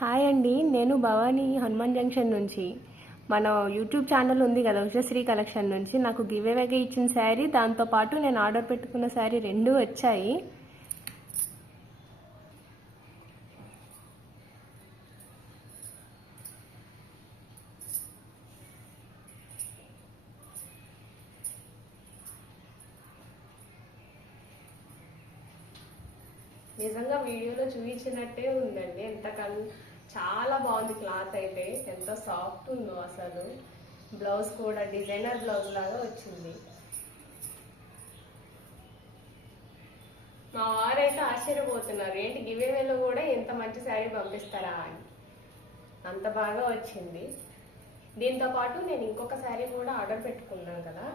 Hi అండి, నేను Bhavani Hanuman junction నుంచి. మన యూట్యూబ్ ఛానల్ ఉంది కదా, ఉషశ్రీ కలెక్షన్ నుంచి నాకు గివ్ అవేగా ఇచ్చిన శారీ, దాంతోపాటు నేను ఆర్డర్ పెట్టుకున్న శారీ రెండు వచ్చాయి. నిజంగా వీడియోలో చూపించినట్టే ఉందండి. చాలా బాగుంది. క్లాత్ అయితే ఎంత సాఫ్ట్ ఉందో అసలు. బ్లౌజ్ కూడా డిజైనర్ బ్లౌజ్ లాగా వచ్చింది. మా వారైతే ఆశ్చర్యపోతున్నారు, ఏంటి గివేవేలో కూడా ఎంత మంచి శారీ పంపిస్తారా అని. అంత బాగా వచ్చింది. దీంతో పాటు నేను ఇంకొక శారీ కూడా ఆర్డర్ పెట్టుకున్నాను కదా,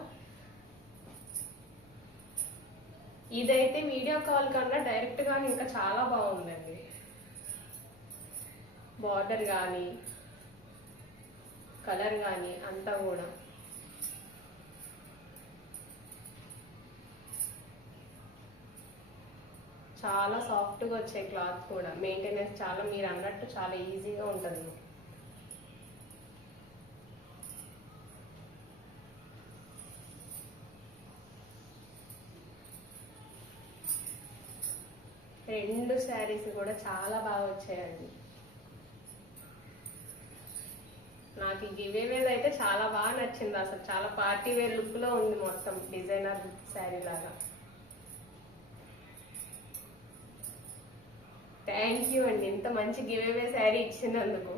ఇదైతే వీడియో కాల్ కన్నా డైరెక్ట్ గా ఇంకా చాలా బాగుందండి. బార్డర్ కానీ కలర్ కానీ అంతా కూడా చాలా సాఫ్ట్గా వచ్చే క్లాత్ కూడా. మెయింటెనెన్స్ చాలా, మీరు అన్నట్టు చాలా ఈజీగా ఉంటుంది. రెండు శారీస్ కూడా చాలా బాగా వచ్చాయండి. నాకు ఈ గివేవేది అయితే చాలా బాగా నచ్చింది. అసలు చాలా పార్టీ వేర్ లుక్ లో ఉంది, మొత్తం డిజైనర్ శారీ లాగా. థ్యాంక్ యూ అండి, ఇంత మంచి గివేవే శారీ ఇచ్చినందుకు.